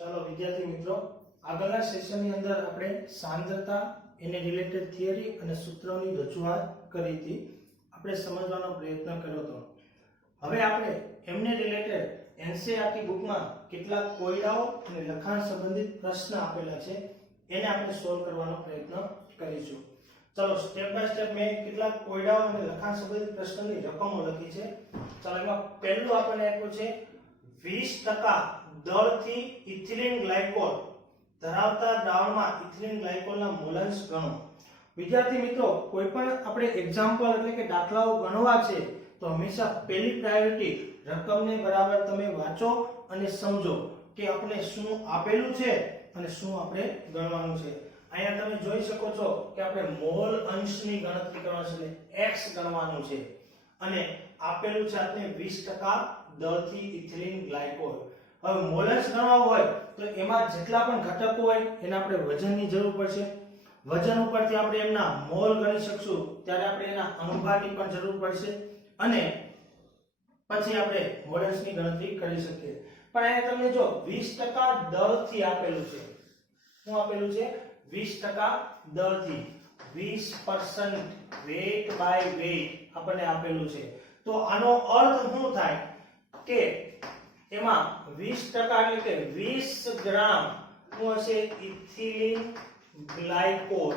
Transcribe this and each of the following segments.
ચાલો વિદ્યાર્થી મિત્રો, આગળના સેશનની અંદર આપણે સાંદ્રતા એને રિલેટેડ થિયરી અને સૂત્રોની રજૂઆત કરી હતી. આપણે સમજવાનો પ્રયત્ન કર્યો હતો. હવે આપણે એમને રિલેટેડ એનસીઈઆરટી બુકમાં કેટલાક કોયડાઓ અને લખાણ સંબંધિત પ્રશ્ન આપેલા છે, એને આપણે સોલ્વ કરવાનો પ્રયત્ન કરીશું. ચાલો સ્ટેપ બાય સ્ટેપ મેં કેટલાક કોયડાઓ અને લખાણ સંબંધિત પ્રશ્નની રકમો લખી છે. ચાલો એમાં પહેલું આપણને આપ્યું છે 20% દળથી ઇથિલિન ગ્લાયકોલ ધરાવતા દ્રાવણમાં ઇથિલિન ગ્લાયકોલના મોલન્સ ગણો. વિદ્યાર્થી મિત્રો, કોઈ પણ આપણે એક્ઝામ્પલ એટલે કે દાખલાઓ ગણવા છે તો હંમેશા પહેલી પ્રાયોરિટી રકમને બરાબર તમે વાંચો અને સમજો કે આપણે શું આપેલું છે અને શું આપણે ગણવાનું છે. અહીંયા તમે જોઈ શકો છો કે આપણે મોલ અંશની ગણતરી કરવાની છે, x ગણવાનું છે અને આપેલું છે આપણે 20% દળથી ઇથિલિન ગ્લાયકોલ. હવે મોલન્સ ગણવા હોય તો એમાં જેટલા પણ ઘટકો હોય એના આપણે વજનની જરૂર પડશે. વજન ઉપરથી આપણે એમના મોલ ગણી શકશું, ત્યારે આપણે એના અણુભારની પણ જરૂર પડશે અને પછી આપણે મોલન્સની ગણતરી કરી શકીએ. પણ અહીંયા તમને જો 20% દળથી આપેલું છે. શું આપેલું છે? 20% દળથી, 20% weight by weight આપણને આપેલું છે. તો આનો અર્થ શું થાય કે એમાં 20% એટલે કે 20 ગ્રામ શું હશે? Ethylene glycol.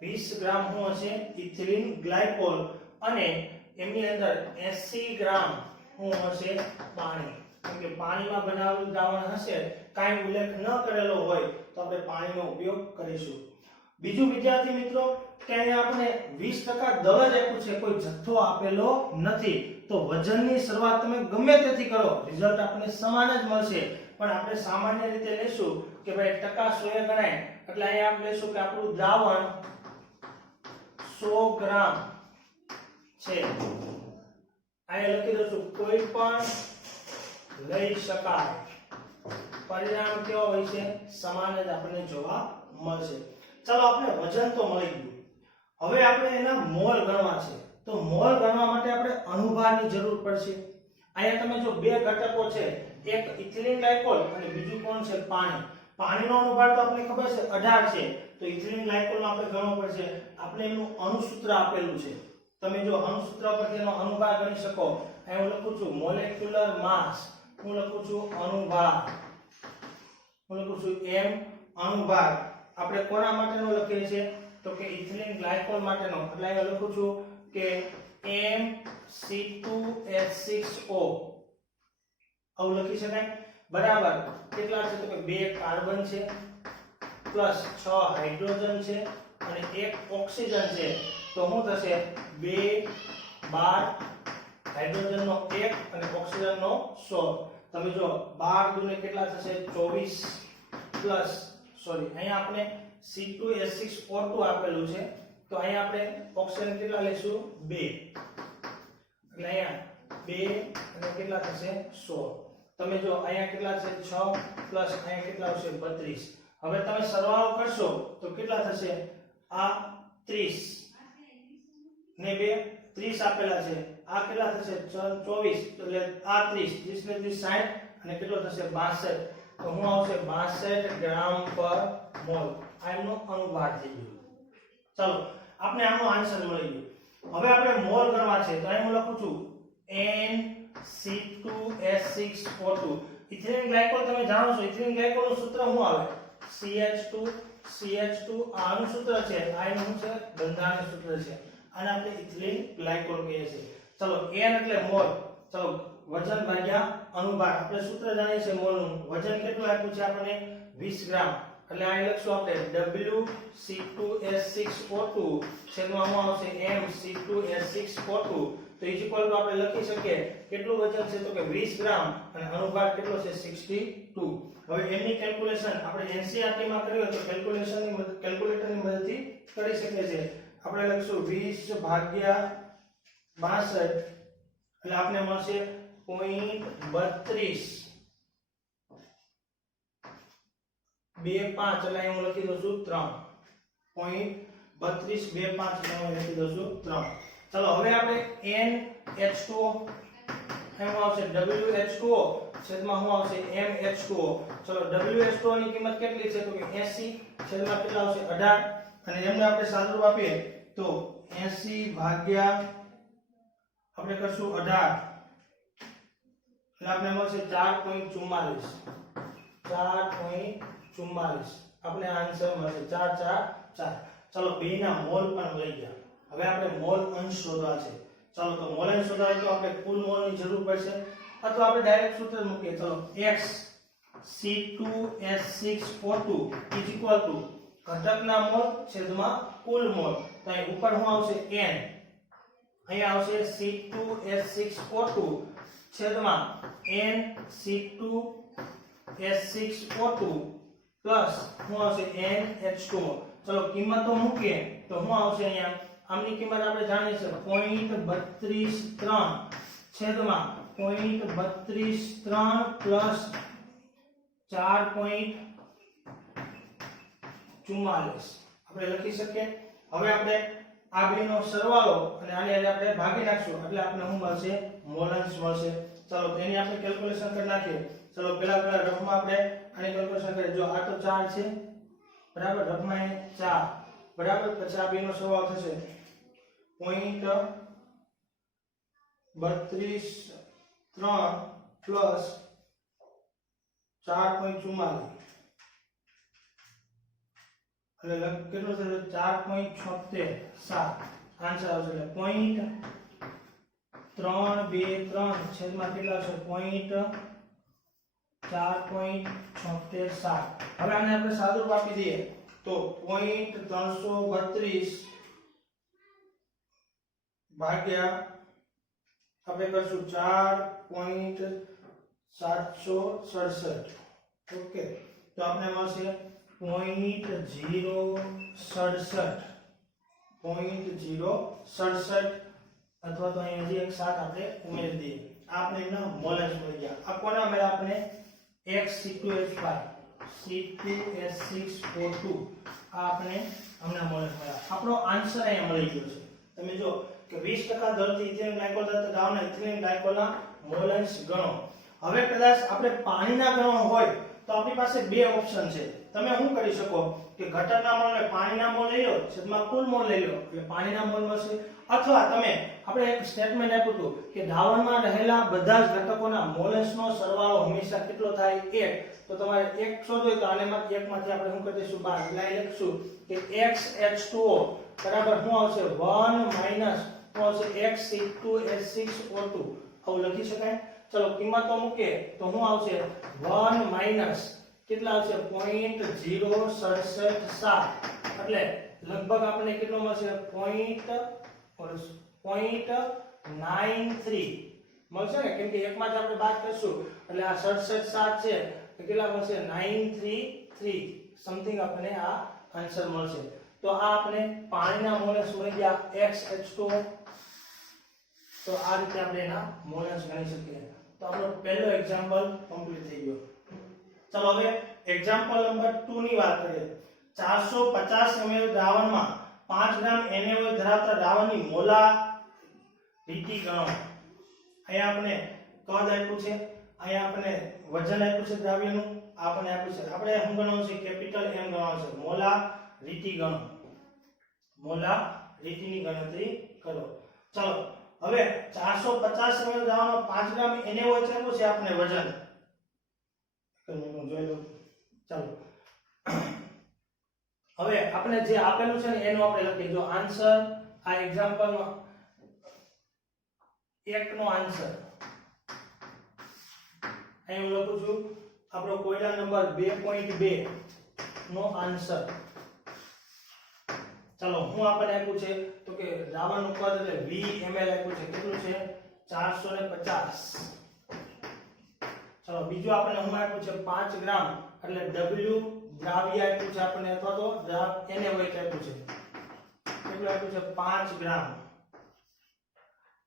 20 ગ્રામ શું હશે? ઇથિલિન ગ્લાયકોલ અને એમની અંદર 80 ગ્રામ શું હશે? પાણી. કેમ કે પાણીમાં બનાવેલું દ્રાવણ હશે, કાંઈ ઉલ્લેખ ન કરેલો હોય તો આપણે પાણીનો ઉપયોગ કરીશું. બીજું વિદ્યાર્થી મિત્રો, કે અહીંયા આપણે 20% દળ જ આપ્યું છે, કોઈ જથ્થો આપેલો નથી. તો વજનની શરૂઆત તમે ગમે તેથી કરો, રિઝલ્ટ આપણને સમાન જ મળશે. પણ આપણે સામાન્ય રીતે લેશું કે ભાઈ ટકા 100 ગણાય, એટલે અહીંયા આપણે લેશું કે આપણું દ્રાવણ 100 ગ્રામ છે. અહીંયા લખી દઉં કોઈ પણ લઈ શકાય. પરિણામ કેવો હોય છે? સમાન જ આપણને જોવા મળશે. ચાલો આપણે વજન તો મળી ગયું. હવે આપણે એના મોલ ગણવા છે. તો મોલ ગણવા માટે આપણે અણુભારની જરૂર પડશે. અહીંયા તમે જો બે ઘટકો છે, એક ઇથિલિન ગ્લાયકોલ અને બીજું કોણ છે? પાણી. પાણીનો અણુભાર તો આપણે ખબર છે 18 છે, તો ઇથિલિન ગ્લાયકોલનો આપણે ગણવો પડશે. આપણે એનું અણુસૂત્ર આપેલું છે. તમે જો અણુસૂત્ર પરથી એનો અણુભાર ગણી શકો. અહીં હું લખું છું મોલેક્યુલર માસ, હું લખું છું અણુભાર, હું લખું છું m અણુભાર. આપણે કોના માટેનો લખીએ છીએ? તો કે ઇથિલિન ગ્લાયકોલ માટેનો. એટલે અહીં લખું છું કે MC2H6O આવું લખી શકાય. બરાબર કેટલા છે? તો કે 2 કાર્બન છે પ્લસ 6 હાઇડ્રોજન છે અને 1 ઓક્સિજન છે. તો શું થશે? 2 12 હાઇડ્રોજનનો 1 અને ઓક્સિજનનો 100. તમે જો 12 દુને કેટલા થશે? 24 પ્લસ અહીંયા આપણે C2H6O2 આપેલું છે, તો અહીંયા આપણે ઓક્સિજન કેટલા લેશું? 2. એટલે અહીંયા 2 અને કેટલા થશે? 100. તમે જો અહીંયા કેટલા છે? 6 પ્લસ અહીંયા કેટલા આવશે? 32. હવે તમે સરવાળો કરશો તો કેટલા થશે? આ 30 ને 2 30 આપેલા છે. આ કેટલા થશે? 24 એટલે આ 30, 30 ને 30 60 અને કેટલો થશે? 62. તો શું આવશે? 62 ગ્રામ પર મોલ. આ એમનો અણુભાર થઈ ગયો. ચાલો આપણે આનો આન્સર મળી ગયો. હવે આપણે મોલ ગણવા છે, તો અહીં હું લખું છું NC2H6O2. ઇથિલિન ગ્લાયકોલ તમે જાણો છો, ઇથિલિન ગ્લાયકોલનું સૂત્ર શું આવે? CH2 આ આનું સૂત્ર છે, આ એનું શું છે? બંધારણીય સૂત્ર છે. આને આપણે ઇથિલિન ગ્લાયકોલ કહીએ છીએ. ચલો n એટલે મોલ. ચલો વજન ભાગ્યા અણુભાર. આપણે સૂત્ર જાણીએ છીએ મોલનું. વજન કેટલું આપ્યું છે આપણને? 20 ગ્રામ. એટલે આ લખશું આપણે WC2H6O2 છેદમાં શું આવશે? MC2H6O2. તો ઇક્વલ ટુ આપણે લખી શકીએ કેટલું વજન છે? તો કે 20 ગ્રામ અને અણુભાર કેટલો છે? 62. હવે એની કેલ્ક્યુલેશન આપણે એનસીઈઆરટી માં કર્યું તો કેલ્ક્યુલેટરની મદદથી કરી શકીએ છીએ. આપણે લખશું 20 ભાગ્યા 62 એટલે આપણે મળશે 0.32 25. એટલે હું લખી દઉં છું 3. 0.32 25 એટલે હું લખી દઉં છું 3. ચલો હવે આપણે NH2O એમ આવશે WH2O છેદમાં શું આવશે MH2O. ચલો WH2O ની કિંમત કેટલી છે તો કે 80 છેદમાં કેટલા આવશે 18 અને એમને આપણે સાદુરૂપ આપીએ તો 80 ભાગ્યા આપણે કરશું 18 એટલે આપણે મળશે 4.44 આપણે આન્સર મળશે 444. ચલો b ના મોલ પણ લઈ ગયા. હવે આપણે મોલ અંશ શોધવા છે. ચલો તો મોલ અંશ શોધવા હોય તો આપણે કુલ મોલ ની જરૂર પડશે અથવા આપણે ડાયરેક્ટ સૂત્ર મૂકીએ. ચલો x C2H6O2 is equal to ઘટકના મોલ છેદમાં કુલ મોલ. તો અહીં ઉપર શું આવશે n, અહીંયા આવશે C2H6O2 છેદમાં n C2H6O2 પ્લસ શું આવશે NH2O. ચલો કિંમતો મૂકીએ તો શું આવશે અહીંયા આમની કિંમત આપણે જાણીએ છે 0.323 છેદમાં 0.323 પ્લસ 4.44 આપણે લખી શકીએ. હવે આપણે આ બેનો સરવાળો અને આની આજે આપણે ભાગી નાખશું એટલે આપણે શું મળશે મોલન્સ મળશે. ચલો તેની આપણે કેલ્ક્યુલેશન કરી નાખીએ. ચલો પહેલા રફમાં આપણે આની કેલ્ક્યુલેશન કરીએ. જો આ તો 4 છે બરાબર, રફમાં એ 4 બરાબર, પછી આ બેનો સરવાળો થશે 0.323 પ્લસ 4.44 એટલે કેટલું થશે 4.76 આન્સર આવશે. એટલે 0.323 છેદમાં કેટલા આવશે 4.76. હવે આને આપણે સાદુરૂપ આપી દઈએ તો 0.332 ભાગ્યા આપણે કરશું 4.767. ઓકે, તો આપણે મળશે 0.067 અથવા તો અહીં હજી એક 7 આપણે ઉમેરી દઈએ. આપણે એના મોલન્સ મળી ગયા. આ કોના મળ્યા આપણે x C2H5 C2H6O2 આ આપણે હમણાં મોલન્સ મળ્યા. આપણો આન્સર અહીંયા મળી ગયો છે. તમે જો કે 20% દરથી ઇથિલિન ગ્લાયકોલ તથા દ્રાવણના ઇથિલિન ગ્લાયકોલના મોલન્સ ગણો. હવે કદાચ આપણે પાણીના ગણો હોય તો આપણી પાસે બે ઓપ્શન છે. તમે શું કરી શકો કે ઘટકના મોલ અને પાણીના મોલ લઈ લો છેદમાં કુલ મોલ લઈ લો એટલે પાણીના મોલ મળશે. અથવા તમે આપણે એક સ્ટેટમેન્ટ આપ્યું હતું કે દ્રાવણમાં રહેલા બધા જ ઘટકોના મોલન્સનો સરવાળો હંમેશા કેટલો થાય 1. તો તમારે 1 શોધો તો આનેમાંથી 1 માંથી આપણે શું કરી દઈશું 12 એટલે લખશું કે XH2O બરાબર શું આવશે 1 માઈનસ શું આવશે x C2H6O2 આવું લખી શકાય. ચલો કિંમતો મૂકીએ તો શું આવશે 1 માઈનસ કેટલા આવશે 0.067 એટલે લગભગ આપણને કેટલો મળશે 0.93 મળશે ને, કેમ કે એકમાંથી આપણે બાદ કરશું એટલે આ 67 છે તો કેટલા મળશે 933 સમથિંગ આપણને આ આન્સર મળશે. તો આ આપણે પાણીના મોલન્સ મળી ગયા XH2O. તો આ રીતે આપણે એના મોલન્સ ગણી શકીએ. તો આપણો પહેલો એક્ઝામ્પલ કમ્પ્લીટ થઈ ગયો. ચલો હવે એક્ઝામ્પલ નંબર 2 ની વાત કરીએ. 450 ml દ્રાવણમાં 5 ગ્રામ NaOH ધરાવતા દ્રાવણની મોલારિટી ગણો. અહીંયા આપણે કદ આપ્યું છે, અહીંયા આપણે વજન આપ્યું છે દ્રાવ્યનું, આપણને આપ્યું છે આપણે શું ગણવાનું છે કેપિટલ M ગણવાનું છે. મોલારિટી ગણો, મોલારિટીની ગણતરી કરો. ચલો હવે 450 ml દ્રાવણમાં 5 ગ્રામ NaOH આપ્યું છે આપણે વજન જોઈ લો. ચાલો હવે આપણે જે આપેલું છે ને એનું આપણે લખીએ. જો આન્સર આ એક્ઝામ્પલ નો 1 નો આન્સર અહીં હું લખું છું આપણો કોયડા નંબર 2.2 નો આન્સર. ચાલો હું આપણને આપ્યું છે તો કે દ્રાવણનું કદ એટલે 20 ml આપ્યું છે. કેટલું છે 450. ચલો બીજું આપણને હું આપ્યું છે 5 ગ્રામ એટલે W દ્રાવ્ય આપ્યું છે આપણને અથવા તો NaOH આપ્યું છે. કેટલું આપ્યું છે 5 ગ્રામ.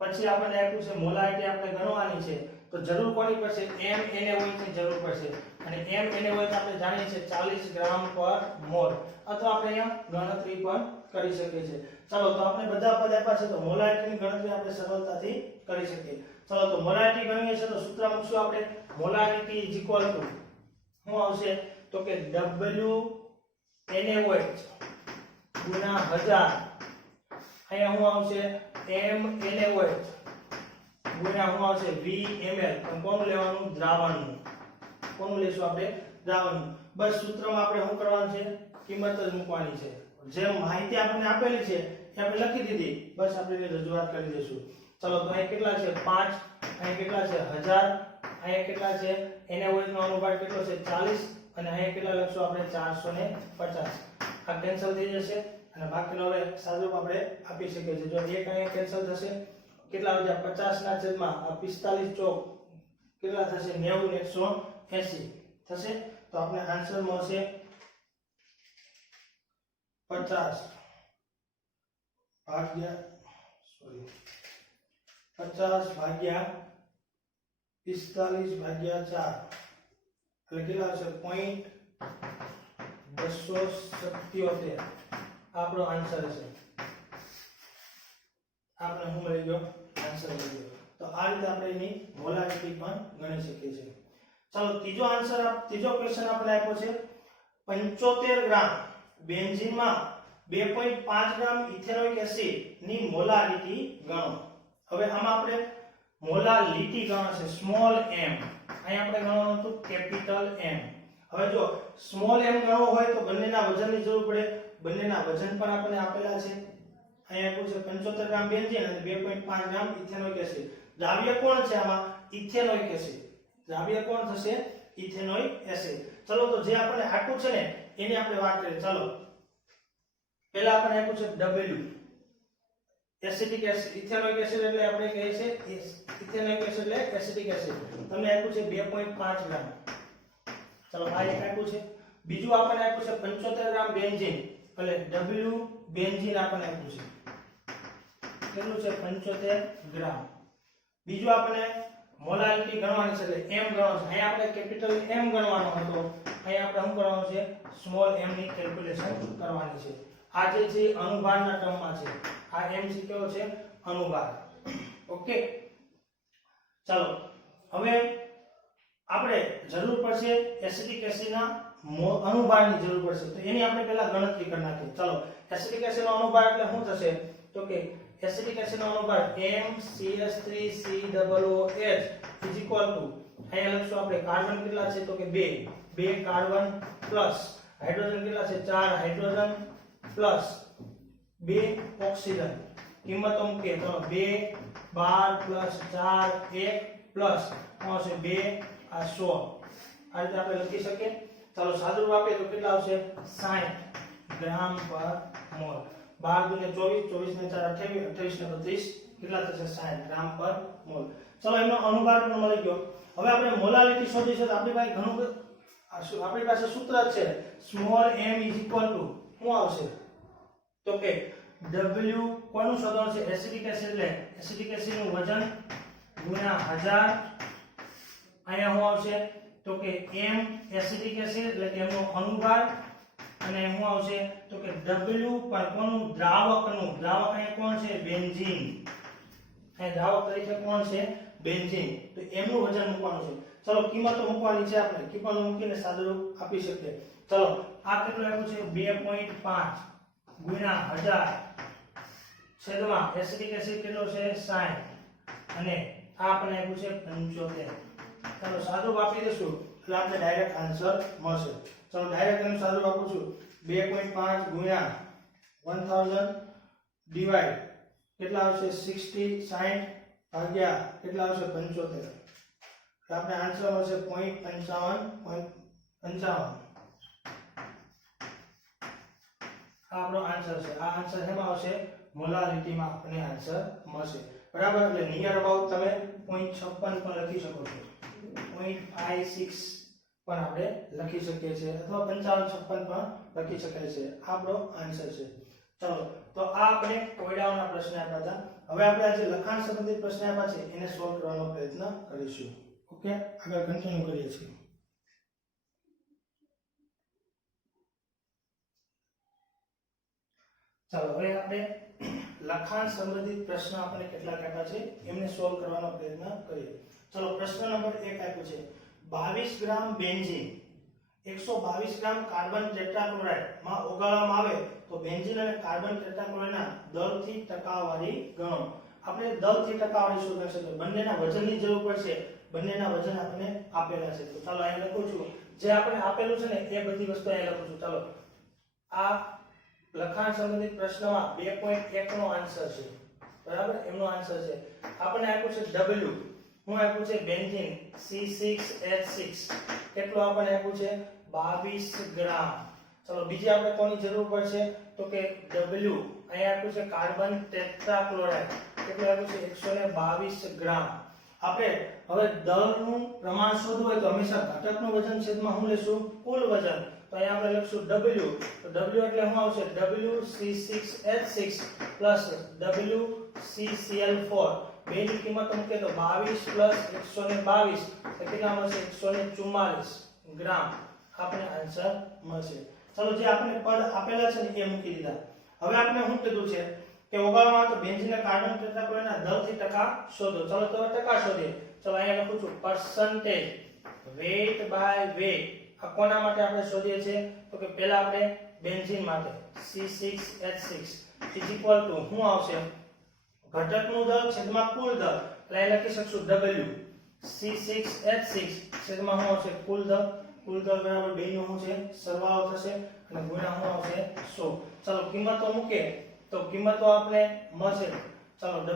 પછી આપણને આપ્યું છે મોલારિટી આપણે ગણવાની છે તો જરૂર કોની પડશે MNaOH ની જરૂર પડશે અને MNaOH આપણે જાણીએ છીએ 40 ગ્રામ પર મોલ અથવા આપણે અહીંયા ગણતરી પણ કરી શકીએ છીએ. ચાલો તો આપણે બધા પદ આપ્યા છે તો મોલારિટીની ગણતરી આપણે સરળતાથી કરી શકીએ. ચલો તો મોલારિટી ગણીએ છે તો સૂત્ર મૂકશું આપણે મોલારિટી ઇઝ ઇક્વલ ટુ શું આવશે તો કે W NaOH ગુણ્યા 1000 અહીંયા શું આવશે M NaOH ગુણ્યા શું આવશે V ml પણ કોનું લેવાનું દ્રાવણનું કોનું લેશું આપણે દ્રાવણનું બસ સૂત્રમાં આપણે શું કરવાનું છે કિંમત જ મૂકવાની છે જે માહિતી આપણને આપેલી છે એ આપણે લખી દીધી બસ આપણે એને રજૂઆત કરી દઈશું ચલો તો અહીં કેટલા છે 5 અહીં કેટલા છે 1000 અહીં કેટલા છે NaOH નો અનુપાત કેટલો છે 40 અને અહીં કેટલા લખશું આપણે 450 આ કેન્સલ થઈ જશે અને બાકીનો હવે સાદુરૂપ આપણે આપી શકીએ છીએ જો એક અહીં કેન્સલ થશે કેટલા આવશે 50 ના છેદમાં 45 ચોક કેટલા થશે 90 ને 180 થશે તો આપણે આન્સર મળશે 50 ભાગ્યા 45 ભાગ્યા 4 એટલે કેટલા આવશે 0.277 આપણો આન્સર છે આપણે શું મળી ગયો આન્સર મળી ગયો તો આ રીતે આપણે એની મોલારિટી પણ ગણી શકીએ છીએ ચાલો ત્રીજો ક્વેશ્ચન આપણે આપ્યો છે 75 ગ્રામ બેન્ઝીનમાં 2.5 ગ્રામ ઇથેનોઇક એસિડ ની મોલારિટી ગણો હવે આમાં આપણે મોલારિટી ગણો છે સ્મોલ m અહીં આપણે ગણવાનું હતું કેપિટલ M હવે જો સ્મોલ m ગણવો હોય તો બંનેના વજનની જરૂર પડે બંનેના વજન પણ આપણને આપેલા છે અહીંયા આપ્યું છે 75 ગ્રામ બેન્ઝીન અને 2.5 ગ્રામ ઇથેનોઇક એસિડ દ્રાવ્ય કોણ છે આમાં ઇથેનોઇક એસિડ દ્રાવ્ય કોણ થશે ઇથેનોઇક એસિડ ચલો તો જે આપણે આપ્યું છે ને એની આપણે વાત કરીએ ચાલો પહેલા આપણે આપ્યું છે W acidic acid ethanoic acid એટલે આપણે કહીએ છીએ ઇથેનોઇક એસિડ એટલે એસિડિક એસિડ તમને આપ્યું છે 2.5 ગ્રામ ચલો આ એક આપ્યું છે બીજું આપણને આપ્યું છે 75 ગ્રામ બેન્ઝીન એટલે W બેન્ઝીન આપણને આપ્યું છે કેટલું છે 75 ગ્રામ બીજું આપણે મોલારિટી ગણવાની છે એટલે m ગણવાનું છે અહીંયા આપણે કેપિટલ M ગણવાનો હતો અહીંયા આપણે શું કરવાનું છે સ્મોલ m ની કેલ્ક્યુલેશન કરવાની છે આ જે છે અનુભારના ટર્મમાં છે આ m છે કેવો છે અનુભાર ઓકે ચાલો હવે આપણે જરૂર પડશે એસિડિક એસિડના અનુભારની જરૂર પડશે તો એની આપણે પહેલા ગણતરી કરી નાખીએ ચાલો એસિડિક એસિડનો અનુભાર એટલે શું થશે તો કે એસિડિક એસિડનો અનુભાર MCH3COOH અહીંયા લખશું આપણે કાર્બન કેટલા છે તો કે 2 કાર્બન પ્લસ હાઇડ્રોજન કેટલા છે 4 હાઇડ્રોજન પ્લસ 2 ઓક્સિજન કિંમતો મૂકીએ તો 2 12 પ્લસ 4 1 પ્લસ આવશે 2 આ 100 આ રીતે આપણે લખી શકીએ ચાલો સાદુરૂપ આપીએ તો કેટલા આવશે 60 ગ્રામ પર મોલ 12 * 2 = 24 24 * 4 = 28 * 32 કેટલા થશે 60 ગ્રામ પર મોલ ચલો એનો અનુભાર પણ મળી ગયો હવે આપણે મોલારિટી શોધી છે તો આપણી પાસે આપણી પાસે સૂત્ર છે સ્મોલ m = શું આવશે તો કે W કોનું શોધવાનું છે એસિડિક એસિડ એટલે એસિડિક એસિડનું વજન ગુણ્યા 1000 અહીંયા શું આવશે તો કે m એસિડિક એસિડ એટલે કે એમનો અનુભાર અને શું આવશે તો કે W પર કોનું દ્રાવકનું દ્રાવક અહીંયા કોણ છે બેન્ઝીન અહીં દ્રાવક તરીકે કોણ છે બેન્ઝીન તો એમનું વજન મૂકવાનું છે ચલો કિંમતો મૂકવાની છે આપણે કિંમતો મૂકીને સાદુરૂપ આપી શકીએ ચલો આ કેટલું આપ્યું છે 2.5 ગુણ્યા 1000 છેદમાં એસિડિક એસિડ કેટલો છે 60 અને આ આપણે આપ્યું છે 75 ચાલો સાદુરૂપ આપી દઈશું એટલે આપણે ડાયરેક્ટ આન્સર મળશે ચલો ડાયરેક્ટ એનું સાદુરૂપ આપું છું 2.5 ગુણ્યા 1000 ડિવાઇડ કેટલા આવશે 60 60 ભાગ્યા કેટલા આવશે 75 એટલે આપણે આન્સર મળશે 0.55 આપણો આન્સર છે આ આન્સર હેમાં આવશે મોલારિટીમાં આપણને આન્સર મળશે બરાબર એટલે નિયર અબાઉટ તમે 0.56 પણ લખી શકો છો 0.56 પણ આપણે લખી શકીએ છીએ અથવા 55 56 પણ લખી શકાય છે આપણો આન્સર છે ચલો તો આ આપણે કોયડાઓના પ્રશ્ન આપ્યા હતા હવે આપણે આજે લખાણ સંબંધિત પ્રશ્ન આપ્યા છે એને સોલ્વ કરવાનો પ્રયત્ન કરીશું ઓકે આગળ કન્ટિન્યુ કરીએ છીએ ચાલો હવે આપણે લખાણ સંબંધિત પ્રશ્ન આપણે કેટલાક આપ્યા છે એમને સોલ્વ કરવાનો પ્રયત્ન કરીએ. ચલો પ્રશ્ન નંબર 1 આપ્યો છે 22 ગ્રામ બેન્ઝીન 122 ગ્રામ કાર્બન ટેટ્રાક્લોરાઇડ માં ઓગાળવામાં આવે તો બેન્ઝીન અને કાર્બન ટેટ્રાક્લોરાઇડના દરથી ટકાવારી ગણો. આપણે દરથી ટકાવારી શોધવાની છે, બંનેના વજનની જરૂર પડશે. બંનેના વજન આપણને આપેલા છે. તો ચાલો અહીં લખું છું, જે આપણે આપેલું છે ને એ બધી વસ્તુ અહીં લખું છું. ચાલો આ લખાણ સંબંધિત પ્રશ્નમાં 2.1 નો આન્સર છે, બરાબર, એમનો આન્સર છે. આપણને આપ્યું છે W, હું આપ્યું છે બેન્ઝીન C6H6, કેટલું આપણને આપ્યું છે 22 ગ્રામ. ચલો બીજી આપણે કોની જરૂર પડશે તો કે W, અહીંયા આપ્યું છે કાર્બન ટેટ્રાક્લોરાઇડ, કેટલું આપ્યું છે 122 ગ્રામ. આપણે હવે દળનું પ્રમાણ શોધવું હોય તો હંમેશા ઘટકનું વજન છેદમાં શું લેશું કુલ વજન. તો અહીંયા આપણે લખશું W, તો W એટલે શું આવશે WC6H6 WCCl4, બેની કિંમત મૂકે તો 22 122 કેટલા મળશે 144 ગ્રામ આપણે આન્સર મળશે. ચલો જે આપણે પદ આપેલા છે ને એ મૂકી દીધા. હવે આપણે શું કીધું છે કે ઓગાળવામાં તો બેન્ઝીન અને કાર્બન ટેટ્રાક્લોરાઇડના દરથી ટકા શોધો. ચલો તો ટકા શોધીએ. ચલો અહીંયા લખું છું percentage weight by weight. આ કોના માટે આપણે શોધીએ છીએ તો કે પહેલા આપણે બેન્ઝીન માટે C6H6 is equal to શું આવશે ઘટકનું દળ છેદમાં કુલ દળ. એટલે અહીં લખી શકશું W C6H6 છેદમાં શું આવશે કુલ દળ. કુલ દળ બરાબર બેયનો શું છે સરવાળો થશે અને ગુણ્યા શું આવશે 100. ચલો કિંમતો મૂકે તો કિંમતો આપણે મળશે. ચલો W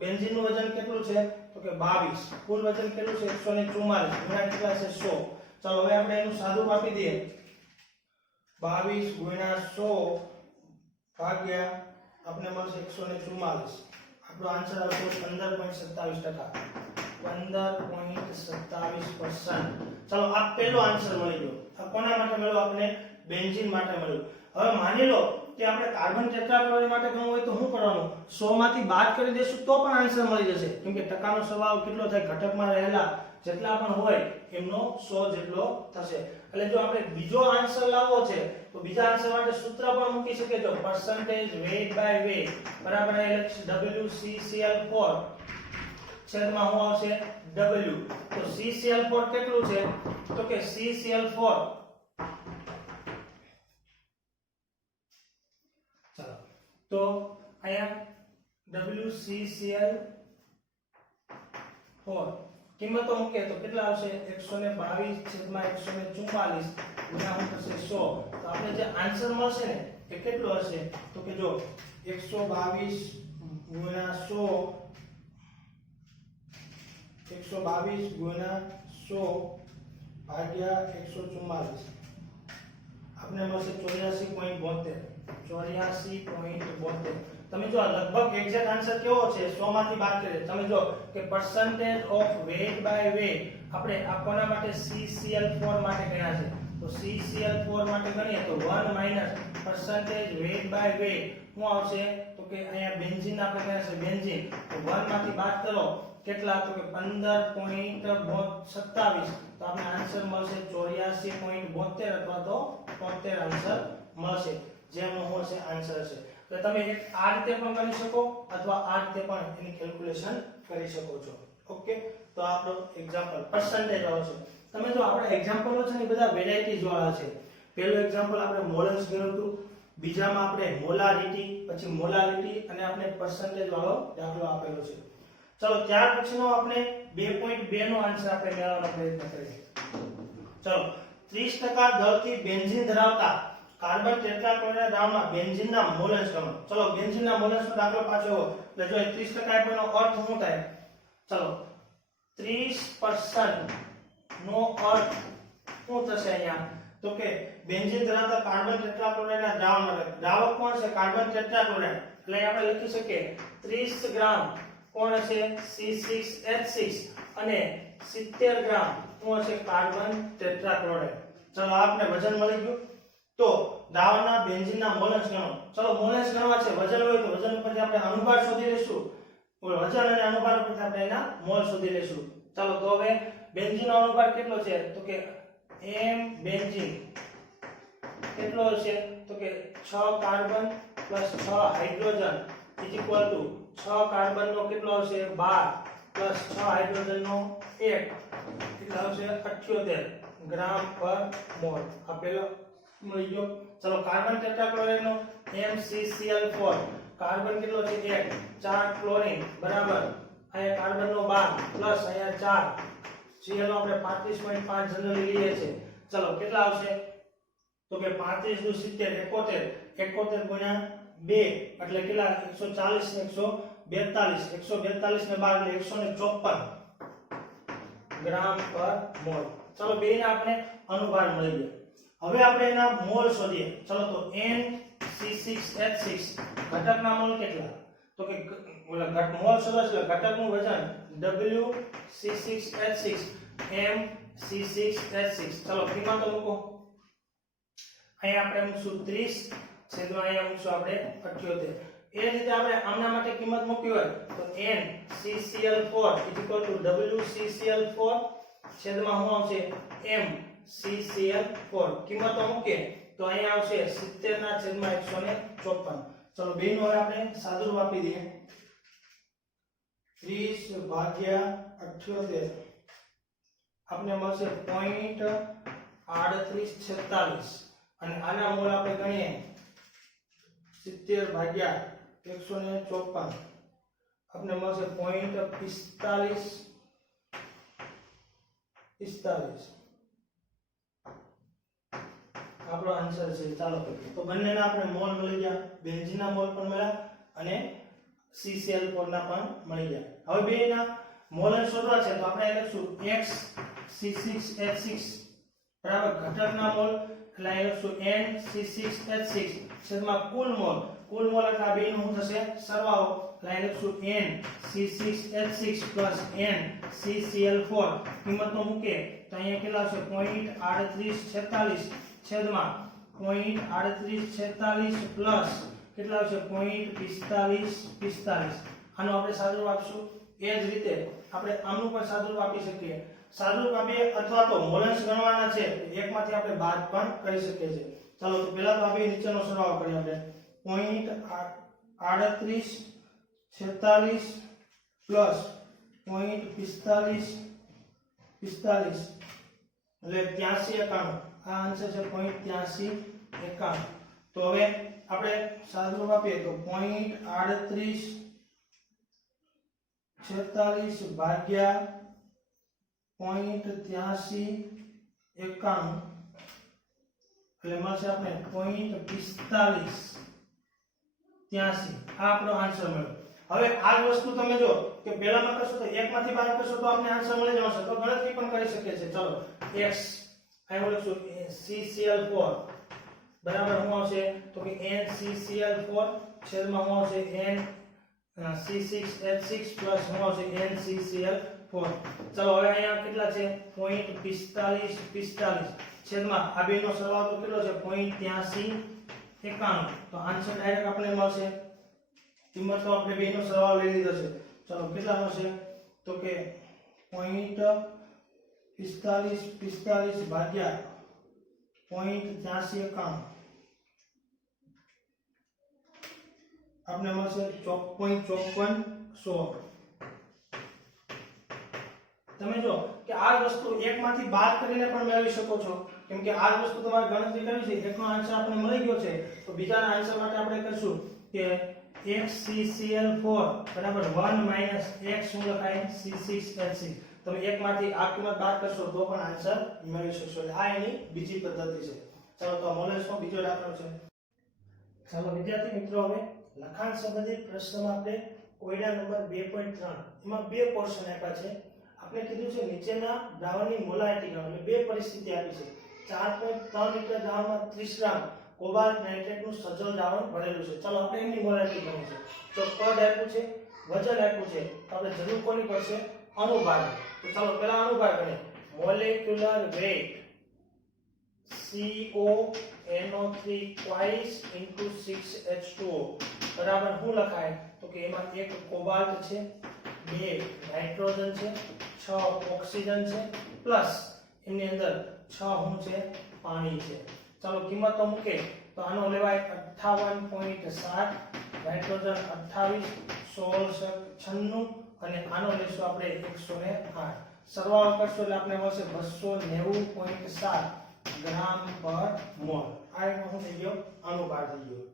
બેન્ઝીન નું વજન કેટલું છે તો કે 22, કુલ વજન કેટલું છે 144, ગુણ્યા કેટલા છે 100. ચલો હવે આપણે એનું સાદું આપી દઈએ 22 ગુણ્યા 100 ભાગ્યા આપણે મળશે 144. આપણો આન્સર આવશે 15.27%. 15.27%. ચલો આ પહેલો આન્સર મળી ગયો. આ કોના માટે મળ્યો આપણે બેન્ઝીન માટે મળ્યું. હવે માની લો કે આપણે કાર્બન ટેટ્રાક્લોરાઇડ માટે ગણવું હોય તો શું કરવાનું 100 માંથી બાદ કરી દેશું તો પણ આન્સર મળી જશે, કેમ કે ટકાનો સરવાળો કેટલો થાય ઘટકમાં રહેલા જેટલા પણ હોય એમનો 100 જેટલો થશે. એટલે જો આપણે બીજો આન્સર લાવવો છે તો બીજા આન્સર માટે સૂત્ર પણ મૂકી શકીએ છો percentage weight by weight બરાબર WCCl4 છેદમાં શું આવશે W. તો CCl4 કેટલું છે તો કે CCl4 ચાલો તો અહીંયા WCCl4 કિંમતો મૂકે તો કેટલા આવશે 122 છેદમાં 144 ગુણ્યા શું થશે 100. તો આપણે જે આન્સર મળશે ને એ કેટલો હશે તો કે જો 122 ગુણ્યા 100 122 ગુણ્યા 100 ભાગ્યા 144 આપણે મળશે 84.72. 84.72. તમે જો લગભગ એક્ઝેક્ટ આન્સર કેવો છે 100 માંથી બાદ કરીએ. તમે જો કે percentage of weight by weight આપણે આ કોના માટે CCl4 માટે ગણ્યા છે. તો CCl4 માટે ગણીએ તો 1 minus percentage weight by weight શું આવશે તો કે અહીંયા બેન્ઝીન આપણે ગણ્યા છે બેન્ઝીન, તો 1 માંથી બાદ કરો કેટલા તો કે 15.27. તો આપણે આન્સર મળશે 84.72 અથવા તો 73 આન્સર મળશે, જેનો હશે આન્સર છે. તો તમે એક આ રીતે પણ કરી શકો અથવા આ રીતે પણ એની કેલ્ક્યુલેશન કરી શકો છો. ઓકે, તો આપણો એક્ઝામ્પલ percentage આવશે. તમે જો આપણે એક્ઝામ્પલો છે ને બધા વેરાયટીઝ વાળા છે. પહેલું એક્ઝામ્પલ આપણે મોલન્સ ગણ્યું હતું, બીજામાં આપણે મોલારિટી, પછી મોલારિટી અને આપણે percentage વાળો દાખલો આપેલો છે. ચલો ત્યાર પછીનો આપણે 2.2 નો આન્સર આપણે મેળવવાનો પ્રયત્ન કરીએ. ચલો 30% દળથી બેન્ઝીન ધરાવતા કાર્બન ટેટ્રાક્લોરાઇડ દ્રાવણમાં બેન્ઝીનના મોલન્સ ગણો. ચલો બેન્ઝીનના મોલન્સનો દાખલો પાછો એટલે જો 30% આપ્યોનો અર્થ શું થાય. ચલો 30% નો અર્થ શું થશે અહીંયા તો કે બેન્ઝીન ધરાવતા કાર્બન ટેટ્રાક્લોરાઇડના દ્રાવણ માટે દ્રાવક કોણ છે કાર્બન ટેટ્રાક્લોરાઇડ, એટલે આપણે લખી શકીએ 30 ગ્રામ કોણ હશે C6H6 અને 70 ગ્રામ કોણ હશે કાર્બન ટેટ્રાક્લોરાઇડ. ચલો આપણે વજન મળી ગયું. તો દ્રાવણના બેન્ઝીનના મોલન્સ ગણો. ચલો મોલન્સ ગણવા છે, વજન હોય તો વજન ઉપરથી આપણે અનુપાત શોધી લેશું. વજન અને અનુપાત ઉપરથી આપણે એના મોલ શોધી લેશું. ચાલો તો હવે બેન્ઝીનનો અનુપાત કેટલો છે તો કે m બેન્ઝીન કેટલો હશે તો કે 6 carbon + 6 hydrogen is equal to 6 carbon નો કેટલો આવશે 12 પ્લસ 6 હાઇડ્રોજન નો 1 કેટલો આવશે 78 ગ્રામ પર મોલ. આ પેલો મળી ગયો. ચલો કાર્બન ટેટ્રાક્લોરાઇડ નો MCCl4 કાર્બન કેટલો છે 1 4 ક્લોરીન બરાબર અહીંયા કાર્બન નો 12 પ્લસ અહીંયા 4 Cl નો આપણે 35.5 જનરલી લઈએ છે. ચલો કેટલા આવશે તો કે 35 નું 70 71 ગુણ્યા 2 એટલે કેટલા 140 ને 142 ને 12 એટલે 154 ગ્રામ પર મોલ. ચલો બે ને આપણે અનુભાર મળી ગયો. હવે આપણે એના મોલ શોધીએ. ચલો તો NC6H6 ઘટકના મોલ કેટલા તો કે મોલ શોધવા છે ઘટકનું વજન WC6H6 MC6H6. ચલો કિંમતો મૂકો. અહીંયા આપણે મૂકશું 30 છેદમાં અહીંયા મૂકશું આપણે 78. એ રીતે આપણે આમના માટે કિંમત મૂકી હોય તો NCCl4 WCCl4 છેદમાં શું આવશે MCCl4 કિંમતો મૂકીએ તો અહીંયા આવશે 70 ના છેદમાં 154. ચલો બે નો હવે આપણે સાદુરૂપ આપી દઈએ. 30 ભાગ્યા 78 આપણે મળશે 0.3846 અને આના મોલ આપણે ગણીએ 70 ભાગ્યા 154 આપણે મળશે 0.45 આપણો આન્સર છે. ચાલો તો બંનેના આપણે મોલ મળી ગયા. બેન્ઝીનના મોલ પણ મળ્યા અને CCl4 ના પણ મળી ગયા. હવે બેના મોલ શોધવા છે તો આપણે લખશું XC6H6 બરાબર ઘટકના મોલ એટલે અહીં લખશું NC6H6 છેદમાં કુલ મોલ એટલે આ બેનું શું થશે સરવાળો એટલે અહીં લખશું NC6H6 NCCl4 કિંમતનો મૂકે તો અહીંયા કેટલા આવશે 0.3846 છેદમાં 0.3846 પ્લસ કેટલા આવશે 0.4545. આનો આપણે સાદુરૂપ આપશું. એ જ રીતે આપણે આનું પણ સાદુરૂપ આપી શકીએ. સાદુરૂપ આપીએ અથવા તો મોલન્સ ગણવાના છે એકમાંથી આપણે બાદ પણ કરી શકીએ છીએ. ચાલો તો પહેલા તો આપણે નીચેનો સરવાળો કરીએ. આપણે 0.3846 પ્લસ 0.4545 એટલે 8391. આ આન્સર છે 0.8391. તો હવે આપણે સાદુરૂપ આપીએ તો 0.3846 ભાગ્યા 0.8391 એટલે મળશે આપણે 0.4583. આ આપણો આન્સર મળ્યો. હવે આ જ વસ્તુ તમે જો કે પહેલામાં કરશો તો એકમાંથી બાદ કરશો તો આપણે આન્સર મળી જશે. તો ગણતરી પણ કરી શકીએ છીએ. ચલો x અહીં લખશું CCl4 બરાબર શું આવશે તો કે NCCl4 છેદમાં શું આવશે NC6H6 પ્લસ શું આવશે NCCl4. ચલો હવે અહીંયા કેટલા છે 0.4545 છેદમાં આ બેનો સરવાળો તો કેટલો છે 0.8391. તો આન્સર ડાયરેક્ટ આપણે મળશે. કિંમત તો આપણે બેનો સરવાળો લઈ લીધો છે. ચલો કેટલા મળશે તો કે 0.4545 ભાગ્યા 0.8391 આપણે મળશે 4.54. તમે જો કે આ વસ્તુ એકમાંથી બાદ કરીને પણ મેળવી શકો છો કેમ કે આ વસ્તુ તમારે ગણતરી કરવી છે. એકનો આન્સર આપણે મળી ગયો છે તો બીજાના આન્સર માટે આપણે કરશું કે XCCl4 બરાબર 1 - x શું લખાય C6H6. તમે એકમાંથી આ કિંમત બાદ કરશો તો પણ આન્સર મેળવી શકશો. એટલે આ એની બીજી પદ્ધતિ છે. ચાલો તો મોલેસનો બીજો દાખલો છે. ચાલો વિદ્યાર્થી મિત્રો હવે લખાણ સંબંધિત પ્રશ્નમાં આપણે કોયડા નંબર 2.3 એમાં બે પોર્શન આપ્યા છે. આપણે કીધું છે નીચેના દ્રાવણની મોલારિટી ગણો એટલે બે પરિસ્થિતિ આપી છે. 4.3 લિટર દ્રાવણમાં 30 ગ્રામ કોબાલ્ટ નાઇટ્રેટનું સજલ દ્રાવણ ભરેલું છે. ચાલો આપણે એની મોલારિટી ગણવી છે. તો પદ આપ્યું છે, વજન આપ્યું છે, તો આપણે જરૂર કોની પડશે અનુભાર. તો ચાલો પહેલા અનુભાર ગણીએ. Molecular weight CONO3 twice into 6H2O બરાબર શું લખાય તો કે એમાં એક કોબાલ્ટ છે, 2 નાઇટ્રોજન છે, 6 ઓક્સિજન છે પ્લસ એની અંદર 6 શું છે પાણી છે. ચાલો કિંમતો મૂકે તો આનો લેવાય 58.7 નાઇટ્રોજન 28, 16 96 અને આનો લેશું આપણે 108. સરવાળો કરશો એટલે આપણે મળશે 290.7 ગ્રામ પર મોલ. આ એક શું થઈ ગયો? અનુપાત થઈ ગયો.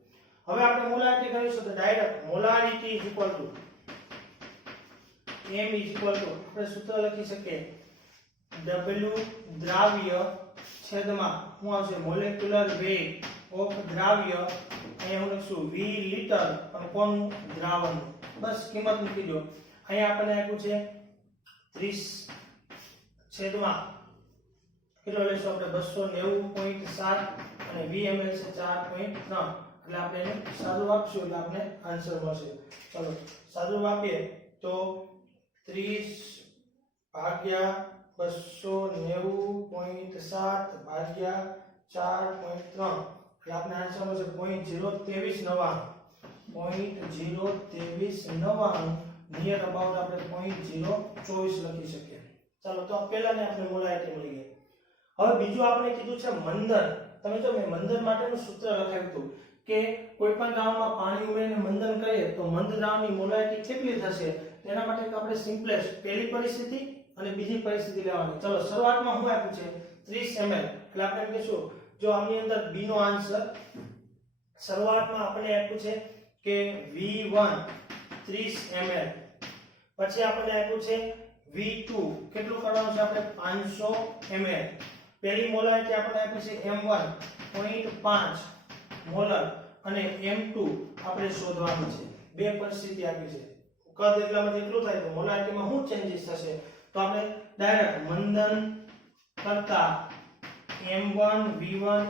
હવે આપણે મોલારિટી કરીશું તો direct molarity is equal two m is equal two આપણે સૂત્ર લખી શકીએ W દ્રાવ્ય છેદમાં શું આવશે મોલેક્યુલર વેટ ઓફ દ્રાવ્ય અહીંયા હું લખશું V લિટર પણ કોનું? દ્રાવણનું. બસ કિંમત મૂકી દો. અહીંયા આપણને આપ્યું છે 30 છેદમાં કેટલો લેશું આપણે 290.7 અને V ml છે 4.3 એટલે આપણે એને સાદું આપશું એટલે આપણે આન્સર મળશે. ચલો સાદું આપીએ તો 30 ભાગ્યા 290.7 ભાગ્યા 4.3 એટલે આપણે આન્સર મળશે 0.02399 નિયર અબાઉટ આપણે 0.024 લખી શકીએ. ચાલો તો પહેલાને આપણે મોલારિટી મળી ગઈ. હવે બીજું આપણે કીધું છે મંદન. તમે જો મેં મંદન માટેનું સૂત્ર લખાવ્યું હતું કે કોઈ પણ દ્રાવણમાં પાણી ઉમેરીને મંદન કરીએ તો મંદ દ્રાવણની મોલારિટી કેટલી થશે? તેના માટે આપણે સિમ્પલેસ્ટ પહેલી પરિસ્થિતિ અને બીજી પરિસ્થિતિ લેવાની. ચલો શરૂઆતમાં શું આપ્યું છે 30 ml એટલે આપણે એમ કહીશું જો આની અંદર b નો આન્સર શરૂઆતમાં આપણે આપ્યું છે કે V1 30 ml પછી આપણે આપ્યું છે V2 કેટલું કરવાનું છે આપણે 500 ml પહેલી મોલારિટી આપણે આપી છે M1 0.5 મોલર અને M2 આપણે શોધવાનું છે. બે પરિસ્થિતિ આપી છે. કદ એટલામાં કેટલું થાય તો મોલારિટીમાં શું ચેન્જીસ થશે તો આપણે ડાયરેક્ટ મંદન કરતા M1 V1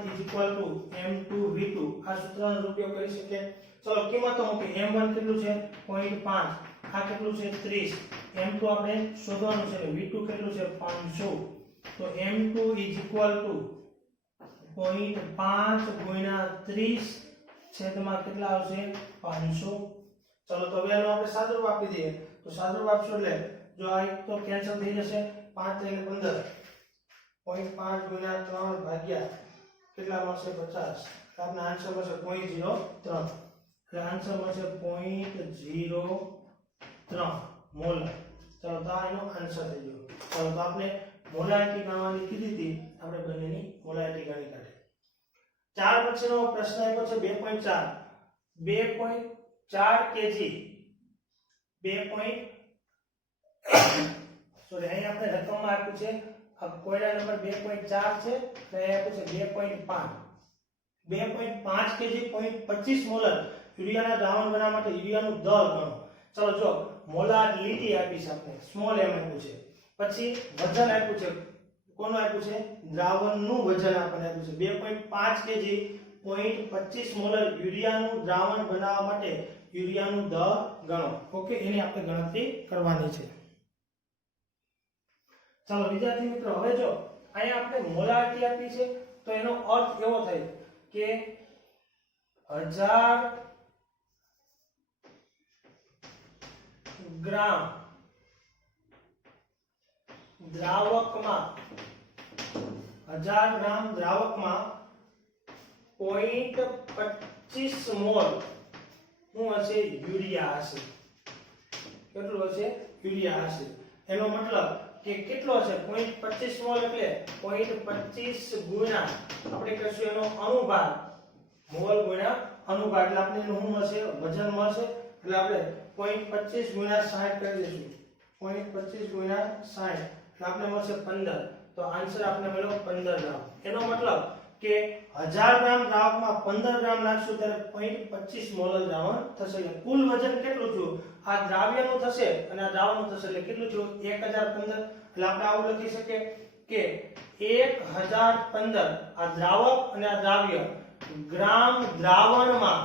M2 V2 આ સૂત્રનો ઉપયોગ કરી શકીએ. ચલો કિંમતો મૂકી. M1 કેટલું છે 0.5 આ કેટલું છે 30 M2 આપણે શોધવાનું છે V2 કેટલું છે 500 તો M2 0.5 ગુણ્યા 30 છેદમાં કેટલા આવશે 500. ચલો તો હવે આનો આપણે સાદુરૂપ આપી દઈએ તો સાદુરૂપ આપશો એટલે જો આ એક તો કેન્સલ થઈ જશે 5 એટલે 15 0.5 ગુણ્યા 3 ભાગ્યા કેટલા મળશે 50 તો આપણને આન્સર મળશે 0.03 એટલે આન્સર મળશે 0.03 મોલ. ચલો તો આ એનો આન્સર થઈ ગયો. ચલો તો આપણે મોલારિટી ગણવાની કીધી હતી આપણે બંનેની મોલારિટી ગણી કાઢી. 4 પછીનો પ્રશ્ન આપ્યો છે 2.4 kg 2. અહીં આપણે રકમમાં આપ્યું છે કોયડા નંબર 2.4 છે એટલે આપ્યું છે 2.5 kg 0.25 મોલર યુરિયાના દ્રાવણ બનાવવા માટે યુરિયાનું દર ગણો. ચલો જો મોલારિટી આપી છે આપણે સ્મોલ m આપ્યું છે પછી વજન આપ્યું છે કોનું આપ્યું છે દ્રાવણનું વજન આપણને આપ્યું છે 2.5 kg 0.25 મોલર યુરિયાનું દ્રાવણ બનાવવા માટે યુરિયાનું દર ગણો. ઓકે એની આપણે ગણતરી કરવાની છે. ચાલો વિદ્યાર્થી મિત્રો હવે જો અહીંયા આપણે મોલારિટી આપી છે તો એનો અર્થ એવો થાય કે 1000 ગ્રામ દ્રાવકમાં 1000 ગ્રામ દ્રાવકમાં 0.25 મોલ શું હશે યુરિયા હશે. કેટલું હશે યુરિયા હશે. એનો મતલબ કે કેટલો હશે 0.25 મોલ એટલે 0.25 ગુણ્યા આપણે કહીશું એનો અનુપાત મોલ ગુણ્યા અનુપાત એટલે આપણે એનું શું મળશે વજન મળશે એટલે આપણે 0.25 ગુણ્યા 60 કરી દઈશું 0.25 ગુણ્યા 60 એટલે આપણે મળશે 15 તો આન્સર આપણે મળ્યો 15 ગ્રામ. એનો મતલબ કે 1000 ગ્રામ દ્રાવકમાં 15 ગ્રામ નાખશું ત્યારે 0.25 મોલર દ્રાવણ થશે. એટલે કુલ વજન કેટલું થયું આ દ્રાવ્યનું થશે અને આ દ્રાવણનું થશે એટલે કેટલું થયું 1015. એટલે આપણે આવું લખી શકીએ કે 1015 આ દ્રાવક અને આ દ્રાવ્ય ગ્રામ દ્રાવણમાં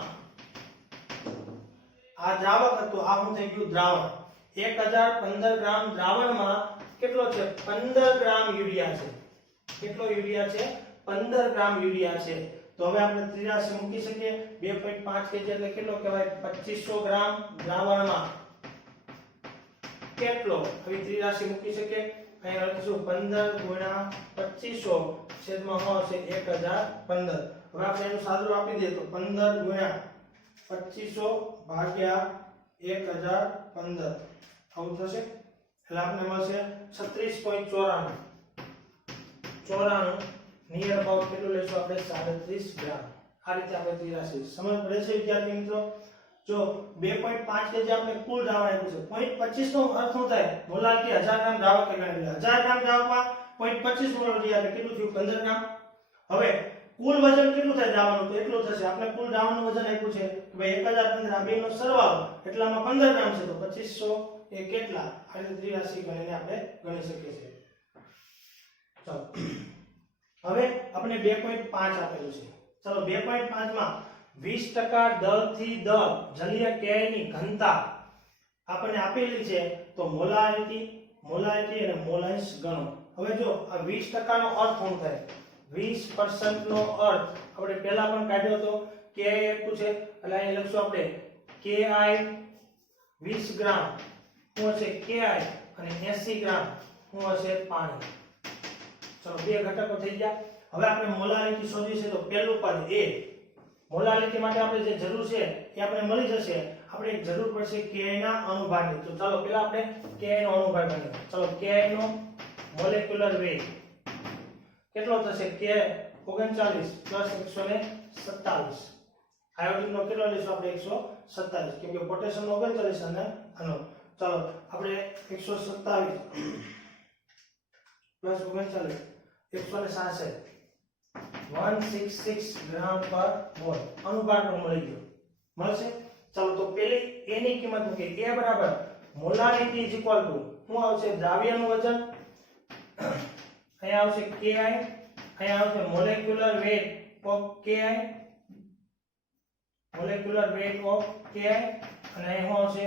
આ દ્રાવક હતું આ શું થઈ ગયું દ્રાવણ 1015 ગ્રામ દ્રાવણમાં કેટલો છે 15 ગ્રામ યુરિયા છે. કેટલો યુરિયા છે 15 ગ્રામ યુરિયા છે. તો હવે આપણે 83 મૂકી શકીએ 2.5 kg એટલે કેટલો કહેવાય 2500 ગ્રામ દ્રાવણમાં કેટલો હવે 83 મૂકી શકીએ અહીં લખીશું 15 ગુણ્યા 2500 છેદમાં શું આવશે 1015. હવે આપણે એનું સાદુરૂપ આપી દઈએ તો 15 ગુણ્યા 2500 ભાગ્યા 1015 આવું થશે એટલે આપણે મળશે 36.94 નિયર અબાઉટ કેટલું લેશું આપણે 37 ગ્રામ આ રીતે આપણે તૈયાર છે સમજ પડે છે વિદ્યાર્થી મિત્રો જો 2.5 કેજી આપણે કુલ દ્રાવણ આપ્યું છે 0.25 નો અર્થ શું થાય મોલારિટી 1000 ગ્રામ દ્રાવક કે ગણી 1000 ગ્રામ દ્રાવકમાં 0.25 મોલારિટી એટલે કેટલું થયું 15 ગ્રામ હવે કુલ વજન કેટલું થાય દ્રાવણનું તો એટલું થશે આપણે કુલ દ્રાવણનું વજન આપ્યું છે કે ભાઈ 1015 આ બેનો સરવાળો એટલામાં 15 ગ્રામ છે તો 2500 એ કેટલા આ રીતે રાશિ ગણીને આપણે ગણી શકીએ છીએ ચાલો હવે આપણે 2.5 આપેલું છે ચાલો 2.5 માં 20% દળથી દળ જલીય KI ની ઘનતા આપણને આપેલી છે તો મોલારિટી અને મોલાંશ ગણો હવે જો આ 20% નો અર્થ શું થાય 20% નો અર્થ આપણે પહેલા પણ કાઢ્યો તો KI આપ્યું છે એટલે અહીં લખશું આપણે KI 20 ગ્રામ શું હશે KI અને 80 ગ્રામ શું હશે પાણી ચલો બે ઘટકો થઈ ગયા હવે આપણે મોલારિટી શોધવી છે તો પહેલું પદ A મોલારિટી માટે આપણે જે જરૂર છે એ આપણે મળી જશે આપણે એક જરૂર પડશે KI ના અણુભાગની તો ચાલો પહેલા આપણે KI નો અણુભાગ ગણીએ ચલો KI નો મોલેક્યુલર વેઇટ કેટલો થશે K 39 127 આયોડિન નો કેટલો લેશું આપણે 127 કેમ કે પોટેશિયમ નો 39 અને આનો ચાલો આપણે 127 પ્લસ 39 166 166 ગ્રામ પર મોલ અણુભાર પર મળી ગયો મળશે ચાલો તો પેલી A ની કિંમત મૂકી A બરાબર મોલારિટી ઇઝ ઇક્વલ ટુ શું આવશે દ્રાવ્યનું વજન અહીંયા આવશે KI અહીંયા આવશે molecular weight of KI molecular weight of KI અને અહીં શું આવશે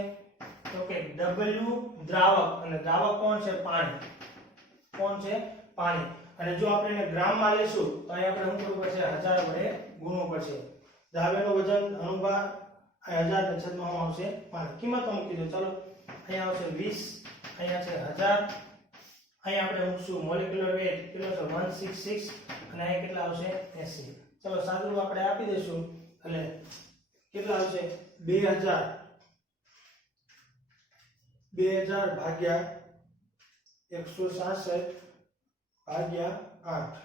તો કે W દ્રાવક અને દ્રાવક કોણ છે પાણી અને જો આપણે એને ગ્રામમાં લેશું તો અહીં આપણે શું કરવું પડશે 1000 વડે ગુણવું પડશે દ્રાવ્યનું વજન અણુભાર 1000 ને છેદમાં શું આવશે પાણી કિંમત મૂકી દો ચાલો અહીંયા આવશે 20 અહીંયા છે 1000 અહીં આપણે મૂકશું મોલેક્યુલર વેઇટ કેટલો છે 166 અને અહીં કેટલા આવશે 80 ચલો સાદું આપણે આપી દઈશું એટલે કેટલા આવશે 2000 ભાગ્યા 166 ભાગ્યા 8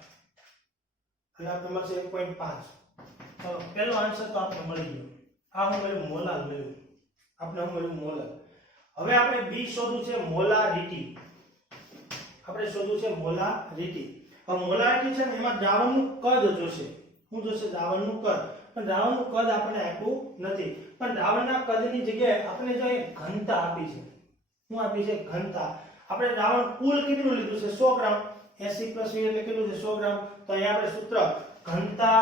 એટલે આપણે મળશે 1.5 ચલો પહેલો આન્સર તો આપણે મળી ગયો આ હું મળ્યું મોલાર મળ્યું આપણે હું મળ્યું મોલાર હવે આપણે બી શોધવું છે મોલારિટી આપણે શોધવું છે મોલારિટી હવે મોલારિટી છે ને એમાં દ્રાવણનું કદ જોશે શું જોશે દ્રાવણનું કદ પણ દ્રાવણનું કદ આપણને આપ્યું નથી પણ દ્રાવણના કદની જગ્યાએ આપણે જો એક ઘનતા આપી છે શું આપી છે ઘનતા આપણે દ્રાવણ કુલ કેટલું લીધું છે 100 ગ્રામ 80 + 20 એટલે કેટલું છે 100 ગ્રામ તો અહીંયા આપણે સૂત્ર ઘનતા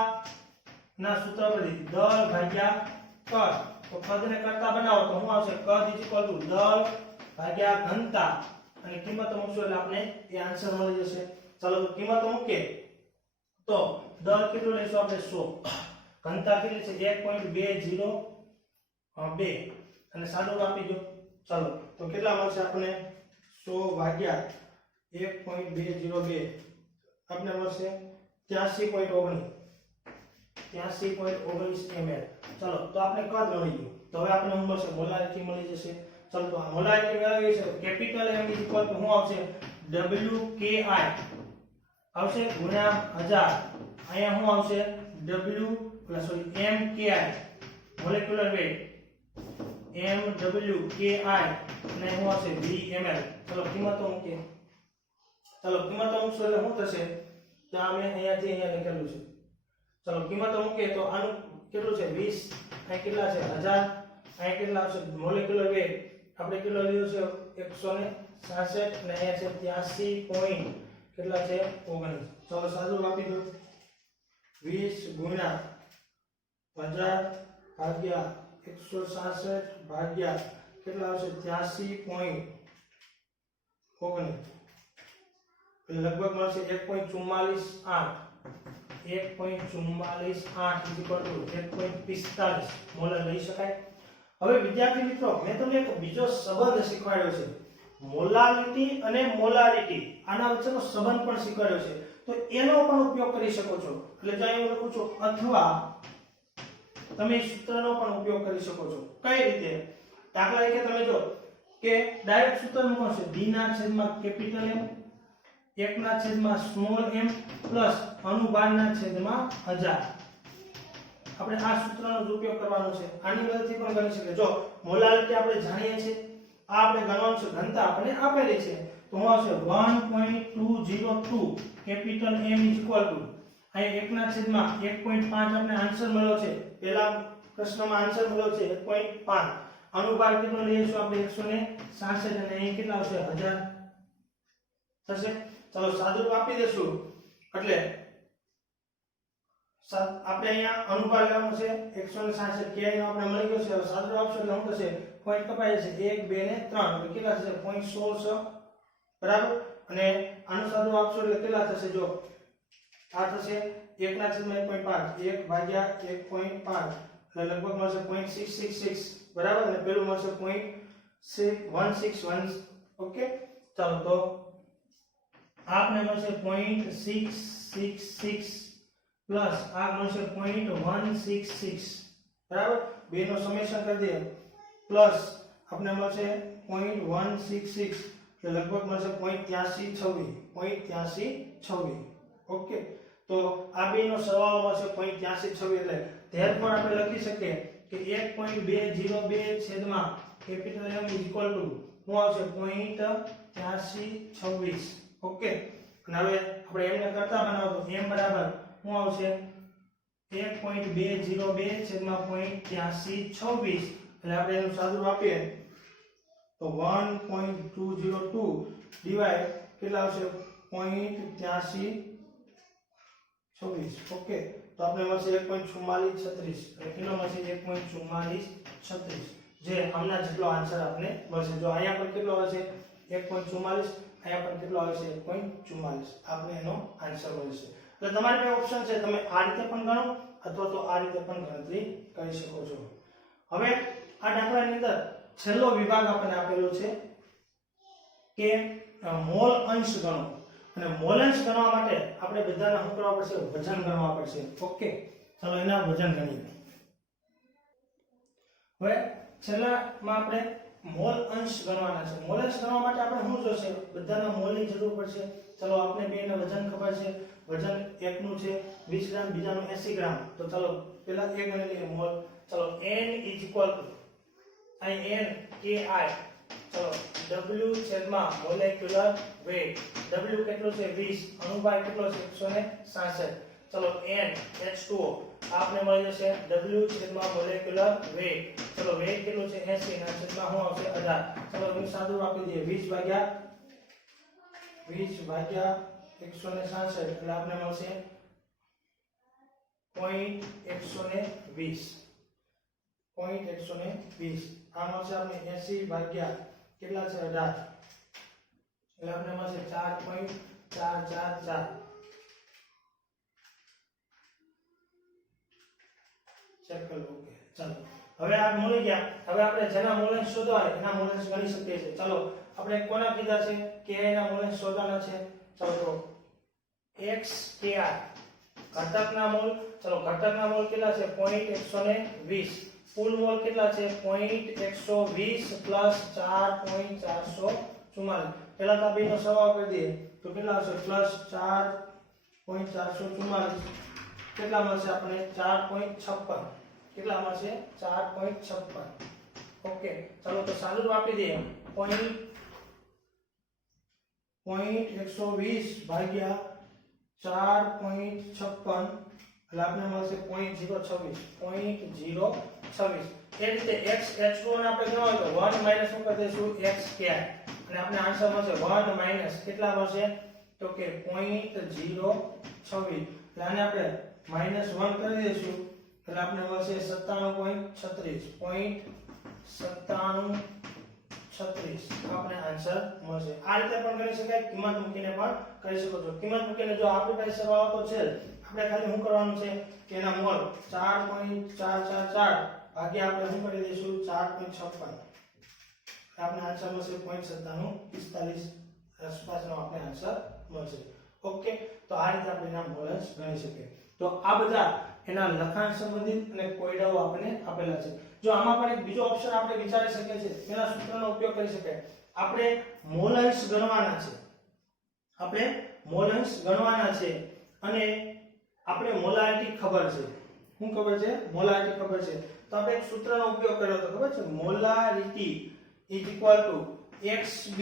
ના સૂત્ર પરથી દળ ભાગ્યા કદ તો કદને કરતા બનાવો તો શું આવશે કદ = દળ ભાગ્યા ઘનતા અને કિંમત મૂકશો એટલે આપણે એ આન્સર મળી જશે ચાલો તો કિંમત મૂકીએ તો દળ કેટલું લેશું આપણે 100 ઘનતા કેટલી છે 1.202 અને સાદું આપી દો ચાલો તો કેટલા મળશે આપણે 100 ભાગ્યા 1.202 આપણે મળશે 83.19 ml ચાલો તો આપણે કદ મળી ગયું તો હવે આપણે શું મળશે મોલારિટી મળી જશે ચાલો તો આ મોલારિટી મેળવી છે તો કેપિટલ M = શું આવશે WKI આવશે ગુણ્યા 1000 અહીંયા શું આવશે MKI મોલેક્યુલર વેઇટ MWKI અને શું આવશે VML ચાલો કિંમતો મૂકીએ ચાલો કિંમતો મૂકશો એટલે શું થશે તો આપણે અહીંયાથી અહીંયા લખેલું છે ચાલો કિંમતો મૂકીએ તો આનું કેટલું છે 20 અહીં કેટલા છે 1000 અહીં કેટલા આવશે મોલેક્યુલર વેઇટ આપણે કેટલો લીધો છે 166 અને અહીંયા છે 83 પોઈન્ટ કેટલા છે 19 ચાલો સાદું આપી દો 20 ગુણ્યા 1000 ભાગ્યા 166 ભાગ્યા કેટલા આવશે 83.19 લગભગ મળશે 1.448 મોલર લઈ શકાય હવે વિદ્યાર્થી મિત્રો મેં તમને એક બીજો સંબંધ શીખવાડ્યો છે મોલારિટી અને મોલારિટી આના વચ્ચેનો સંબંધ પણ શીખવાડ્યો છે તો એનો પણ ઉપયોગ કરી શકો છો એટલે જો હું લખું છું અથવા તમે સૂત્રનો પણ ઉપયોગ કરી શકો છો. કઈ રીતે? દાખલા તરીકે તમે જો કે ડાયરેક્ટ સૂત્ર શું છે? b ના છેદમાં કેપિટલ M 1 ના છેદમાં સ્મોલ m પ્લસ અનુભાગના છેદમાં 1000. આપણે આ સૂત્રનો જ ઉપયોગ કરવાનો છે. આની મદદથી પણ ગણી શકીએ. જો મોલારિટી આપણે જાણીએ છીએ, આ આપણે ગણવાનું છે, ઘનતા આપણે આપેલી છે, તો શું આવશે? 1.202 કેપિટલ M ઇક્વલ ટુ અહીં 1 ના છેદમાં 1.5 આપણે આન્સર મળ્યો છે. પહેલા પ્રશ્નમાં આન્સર મળ્યો છે 1.5. અનુભાગ કેટલો લઈશું આપણે? 166 અને અહીં કેટલા આવશે? 1000 થશે. ચાલો સાદુરૂપ આપી દેશું. એટલે આપણે અહીંયા અનુભાગ લેવાનો છે 166 કે નો આપણે મળી ગયો છે. હવે સાદુરૂપ આપશો એટલે શું થશે? પોઈન્ટ કપાઈ જશે 1 2 ને 3 એટલે કેટલા થશે? 0.16 બરાબર. અને આનું સાદુરૂપ આપશો એટલે કેટલા થશે? જો આ થશે 1 ના છેદમાં 1.5 1 ભાગ્યા 1.5 એટલે લગભગ મળશે 0.666 બરાબર. અને પેલું મળશે 0.161. ઓકે, ચાલો તો આપને મળશે 0.666 પ્લસ આ મળશે 0.166 બરાબર. બે નો સમેશન કરી દઈએ પ્લસ આપણે મળશે 0.166 એટલે લગભગ મળશે 0.8326. ઓકે, તો આ બે નો સરવાળો મળશે 0.8326 એટલે ધેરફોર આપણે લખી શકીએ કે 1.202 છેદમાં કેપિટલ M ઇક્વલ ટુ શું આવશે? 0.8326. ઓકે, અને હવે આપણે m ને કરતા બનાવો તો m બરાબર શું આવશે? 1.202 છેદમાં 0.8326 એટલે આપણે એનું સાદુરૂપ આપીએ તો 1.202 ડિવાઇડ કેટલા આવશે? 0.8326. ઓકે, તો આપણે મળશે 1.4436 એટલે કેટલો મળશે? 1.4436 જે આમના જેટલો આન્સર આપણે મળશે. જો અહીંયા પણ કેટલો હશે? 1.44. અહીંયા પણ કેટલો આવશે? 1.44. આપણે એનો આન્સર મળશે. એટલે તમારી પાસે ઓપ્શન છે, તમે આ રીતે પણ ગણો અથવા તો આ રીતે પણ ગણતરી કરી શકો છો. હવે આ દાખલાની અંદર છેલ્લો વિભાગ આપણને આપેલો છે કે મોલ અંશ ગણો. અને મોલ અંશ ગણવા માટે આપણે બધાને શું કરવા પડશે? વજન ગણવા પડશે. ઓકે, ચાલો એના વજન ગણીએ. હવે છેલ્લામાં આપણે મોલ અંશ ગણવાના છે. મોલ અંશ ગણવા માટે આપણે શું જોશે? બધાના મોલની જરૂર પડશે. ચલો આપણે બેના વજન ખબર છે. વજન એકનું છે 20 ગ્રામ, બીજાનું 80 ગ્રામ. તો ચલો પહેલા એ ગણી લઈએ મોલ. ચલો n ઇક્વલ ટુ અહીં n ki ચલો w છેદમાં મોલેક્યુલર વેટ. w કેટલો છે? 20. અણુભાર કેટલો છે? 166. ચલો n H2O આપને મળી જશે w છેદમાં મોલેક્યુલર વેટ. ચલો વેટ કેટલો છે? 80 ના છેદમાં શું આવશે? 18. ચલો હું સાદુરૂપ આપી દઈએ 20 ભાગ્યા 166 એટલે આપને મળશે 0.120. આ મળશે આપણે 80 ભાગ્યા કેટલા છે? 18 એટલે આપને મળશે 4.444. સર્કલ. ઓકે, ચાલો હવે આ મળી ગયા. હવે આપણે જેના મોલેન્સ શોધવા હોય એના મોલેન્સ ગણી શકીએ છીએ. ચાલો આપણે કોના કીધા છે? કે ના મોલેન્સ શોધવાના છે. ચાલો તો x ki ઘટકના મોલ. ચલો ઘટકના મોલ કેટલા છે? 0.120. કુલ મોલ કેટલા છે? 0.120 પ્લસ 4.444. પહેલા તો બેનો સરવાળો કરી દઈએ તો કેટલા આવશે? પ્લસ 4.444 કેટલા મળશે આપણે? 4.56. કેટલા મળશે? 4.56. ઓકે, ચાલો તો સાદુરૂપ આપી દઈએ 0.120 ભાગ્યા 4.56 એટલે આપણે મળશે 0.026. એ રીતે x h2 ને આપણે ગણવા હોય તો 1 માઈનસ શું કરી દઈશું? x ki અને આપણે આન્સર મળશે 1 માઈનસ કેટલા મળશે? તો કે 0.026. એટલે આને આપણે -1 કરી દઈશું એટલે આપણે મળશે 97.36. આપણે આન્સર મળશે. આ રીતે પણ કરી શકાય, કિંમત મૂકીને પણ કરી શકો છો. કિંમત મૂકીને જો આપણી પાસે સરવાળો તો છે, આપણે ખાલી શું કરવાનું છે કે એના મોલ 4.444 ભાગ્યા આપણે શું કરી દઈશું? 4.56. આપણે આન્સર મળશે 0.9745 આસપાસનો આપણે આન્સર મળશે. ઓકે, તો આ રીતે આપણે એના મોલ ગણી શકીએ. તો આ બધા એના લખાણ સંબંધિત અને કોયડાઓ આપણને આપેલા છે. જો આમાં પણ એક બીજો ઓપ્શન આપણે વિચારી શકીએ છીએ, તેના સૂત્રનો ઉપયોગ કરી શકાય. આપણે મોલ અંશ ગણવાના છે, આપણે મોલ અંશ ગણવાના છે અને આપણે મોલારિટી ખબર છે. શું ખબર છે? મોલારિટી ખબર છે. તો આપણે એક સૂત્રનો ઉપયોગ કર્યો તો ખબર છે, molarity is equal two xb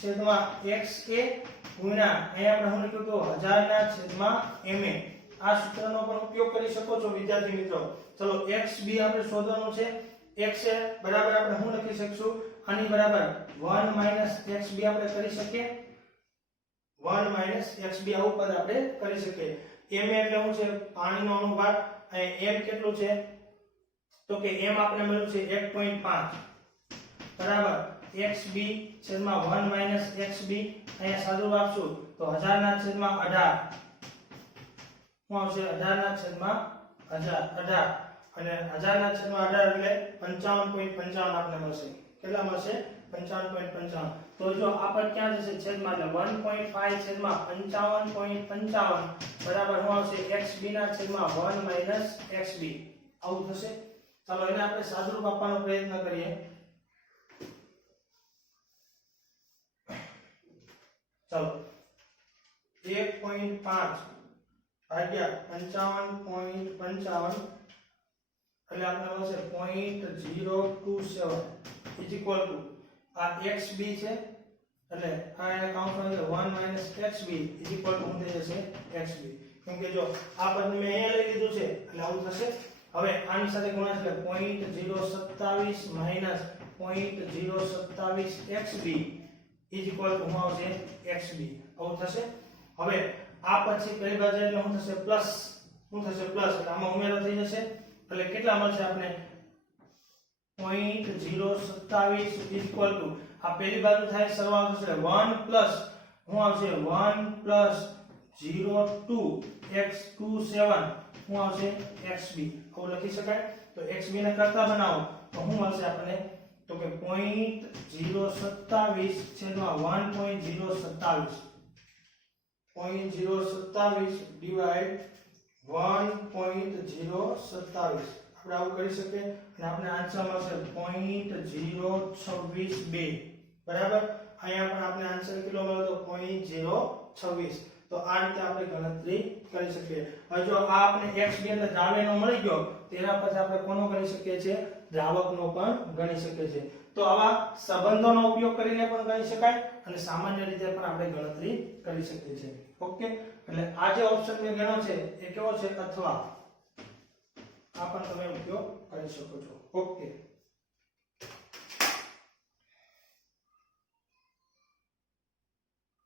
છેદમાં xa ગુણ્યા અહીંયા આપણે શું લખ્યું તો 1000 ના છેદમાં ma. આ સૂત્રનો પણ ઉપયોગ કરી શકો છો વિદ્યાર્થી મિત્રો. ચલો xb આપણે શોધવાનું છે. xa બરાબર આપણે શું લખી શકશું? આની બરાબર 1 xb આપણે કરી શકીએ. 1 xb આવું પદ આપણે કરી શકીએ. ma એટલે શું છે? પાણીનો અણુભાર. અને m કેટલું છે? તો કે m આપણે મળ્યું છે 1.5 બરાબર xb છેદમાં 1 xb. અહીંયા સાદું આપશું તો 1000 ના છેદમાં 18 શું આવશે? 18 ના છેદમાં 18 અને 1000 ના છેદમાં 18 એટલે 55.55 આપણે મળશે. કેટલા મળશે? 55.55. તો જો આ પદ ક્યાં જશે? છેદમાં, એટલે 1.5 છેદમાં 55.55 બરાબર શું આવશે? xb ના છેદમાં 1 xb આવું થશે. ચાલો એને આપણે સાદુરૂપ આપવાનો પ્રયત્ન કરીએ. ચાલો 1.5 ભાગ્યા 55.55 એટલે આપણે મળશે 0.027 ઇઝ ઇક્વલ ટુ આ xb છે એટલે આ એના કાઉન્ટમાં છે 1 xb ઇઝ ઇક્વલ ટુ શું થઈ જશે? xb. કેમ કે જો આ પદ મેં અહીંયા લઈ લીધું છે એટલે આવું થશે. હવે આની સાથે ગુણાકાર એટલે 0.027 minus 0.027 xb is equal two શું આવશે? xb આવું થશે. હવે આ પછી પહેલી બાજુ એટલે શું થશે? પ્લસ. શું થશે? પ્લસ. એટલે આમાં ઉમેરો થઈ જશે એટલે કેટલા મળશે આપણે? 0.027 ઇઝ ઇક્વલ ટુ આ પહેલી બાજુ થાય સરવાળો થશે 1 પ્લસ શું આવશે? 1 પ્લસ 0.2x27 શું આવશે? xb આવું લખી શકાય. તો xb ને કરતા બનાવો તો શું મળશે આપણને? તો કે 0.027 છેદમાં 1.027 0.027 ડિવાઇડ 1.027 આપણે આવું કરી શકીએ અને આપણે આન્સર મળશે 0.026 બરાબર. અહીંયા પણ આપણે આન્સર કેટલો મળ્યો તો 0.026. તો આ રીતે આપણે ગણતરી કરી શકીએ. હવે જો આ આપણે xb એટલે દ્રાવ્યનો મળી ગયો, તેના પછી આપણે કોનો ગણી શકીએ છીએ? દ્રાવકનો પણ ગણી શકીએ છીએ. તો આવા સંબંધોનો ઉપયોગ કરીને પણ ગણી શકાય અને સામાન્ય રીતે પણ આપણે ગણતરી કરી શકીએ છીએ. ઓકે, એટલે આ જે ઓપ્શન મેં ગણ્યો છે એ કેવો છે? અથવા. આ પણ તમે ઉપયોગ કરી શકો છો. ઓકે.